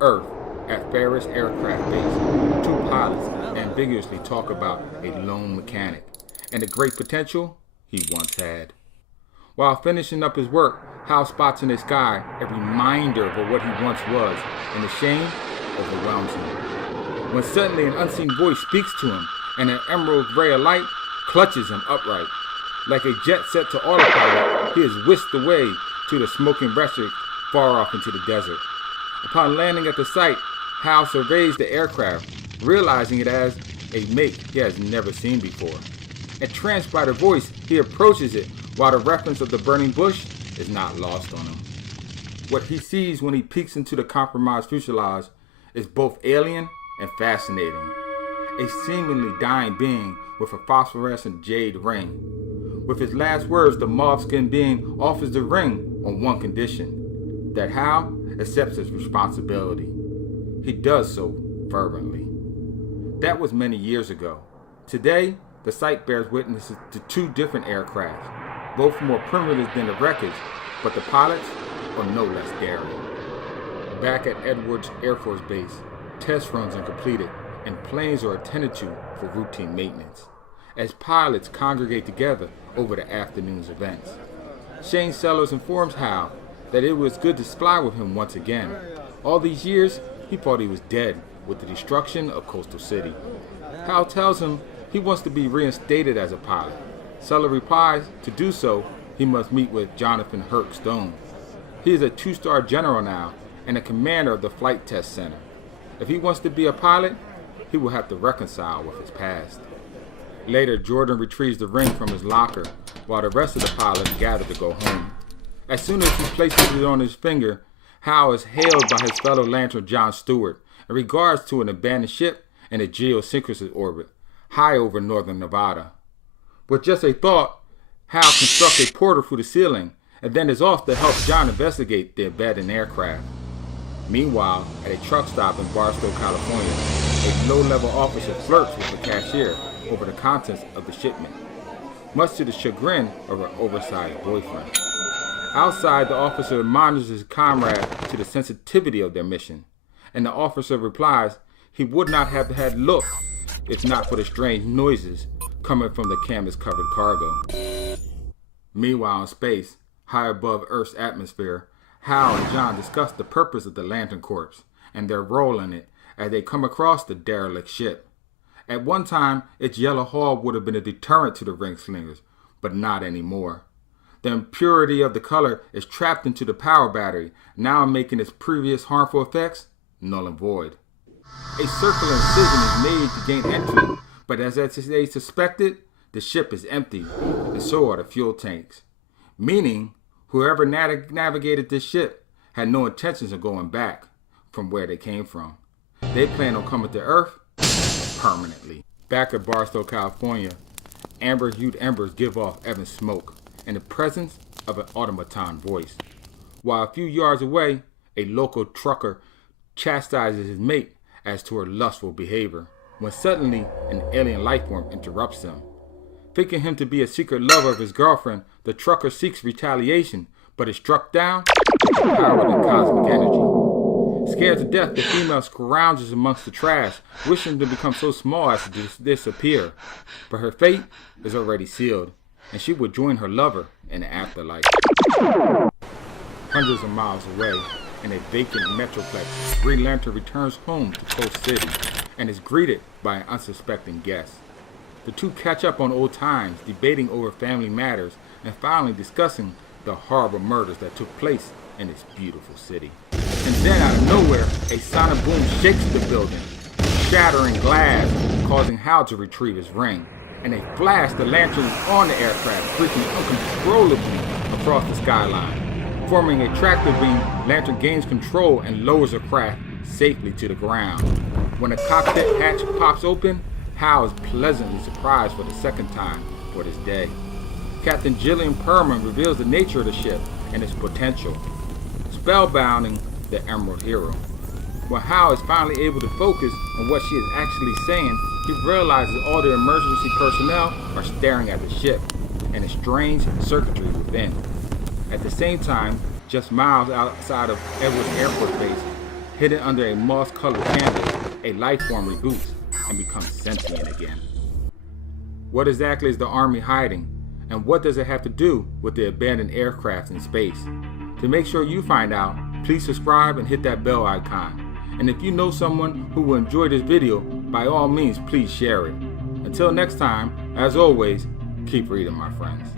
Earth at Ferris Aircraft Base, two pilots ambiguously talk about a lone mechanic and the great potential he once had. While finishing up his work, Hal spots in the sky a reminder of what he once was, and the shame overwhelms him. When suddenly an unseen voice speaks to him, and an emerald ray of light clutches him upright. Like a jet set to autopilot, he is whisked away to the smoking wreckage far off into the desert. Upon landing at the site, Hal surveys the aircraft, realizing it as a make he has never seen before. Entranced by the voice, he approaches it, while the reference of the burning bush is not lost on him. What he sees when he peeks into the compromised fuselage is both alien and fascinating. A seemingly dying being with a phosphorescent jade ring. With his last words, the mauve-skinned being offers the ring on one condition: that Hal accepts his responsibility. He does so fervently. That was many years ago. Today, the site bears witness to two different aircrafts, both more primitive than the wreckage, but the pilots are no less daring. Back at Edwards Air Force Base, test runs are completed and planes are attended to for routine maintenance, as pilots congregate together over the afternoon's events. Shane Sellers informs Hal that it was good to fly with him once again. All these years, he thought he was dead with the destruction of Coastal City. Hal tells him he wants to be reinstated as a pilot. Sellers replies to do so, he must meet with Jonathan Herc Stone. He is a 2-star general now and a commander of the Flight Test Center. If he wants to be a pilot, he will have to reconcile with his past. Later, Jordan retrieves the ring from his locker while the rest of the pilots gather to go home. As soon as he places it on his finger, Hal is hailed by his fellow Lantern John Stewart in regards to an abandoned ship in a geosynchronous orbit high over northern Nevada. With just a thought, Hal constructs a portal through the ceiling and then is off to help John investigate the abandoned aircraft. Meanwhile, at a truck stop in Barstow, California, a low-level officer flirts with the cashier over the contents of the shipment, much to the chagrin of her oversized boyfriend. Outside, the officer admonishes his comrade to the sensitivity of their mission, and the officer replies he would not have had look if not for the strange noises coming from the canvas-covered cargo. Meanwhile, in space, high above Earth's atmosphere, Hal and John discuss the purpose of the Lantern Corps and their role in it as they come across the derelict ship. At one time, its yellow hull would have been a deterrent to the ring slingers, but not anymore. The impurity of the color is trapped into the power battery, now making its previous harmful effects null and void. A circular incision is made to gain entry, but as they suspected, the ship is empty, and so are the fuel tanks. Meaning, whoever navigated this ship had no intentions of going back from where they came from. They plan on coming to Earth permanently. Back at Barstow, California, amber-hued embers give off Evan's smoke in the presence of an automaton voice. While a few yards away, a local trucker chastises his mate as to her lustful behavior, when suddenly an alien life form interrupts him. Thinking him to be a secret lover of his girlfriend, the trucker seeks retaliation, but is struck down with the power of cosmic energy. Scared to death, the female scrounges amongst the trash, wishing to become so small as to disappear. But her fate is already sealed, and she will join her lover in the afterlife. Hundreds of miles away, in a vacant metroplex, Green Lantern returns home to Coast City and is greeted by an unsuspecting guest. The two catch up on old times, debating over family matters, and finally discussing the horrible murders that took place in this beautiful city. And then out of nowhere, a sonic boom shakes the building, shattering glass, causing Hal to retrieve his ring. In a flash, the Lantern is on the aircraft, freaking uncontrollably across the skyline. Forming a tractor beam, Lantern gains control and lowers the craft safely to the ground. When the cockpit hatch pops open, Hal is pleasantly surprised for the second time for this day. Captain Jillian Perlman reveals the nature of the ship and its potential, spellbinding the Emerald Hero. When Hal is finally able to focus on what she is actually saying, he realizes all the emergency personnel are staring at the ship and the strange circuitry within. At the same time, just miles outside of Edwards Air Force Base, hidden under a moss-colored canvas, a life form reboots and becomes sentient again. What exactly is the Army hiding, and what does it have to do with the abandoned aircraft in space? To make sure you find out, please subscribe and hit that bell icon. And if you know someone who will enjoy this video, by all means please share it. Until next time, as always, keep reading, my friends.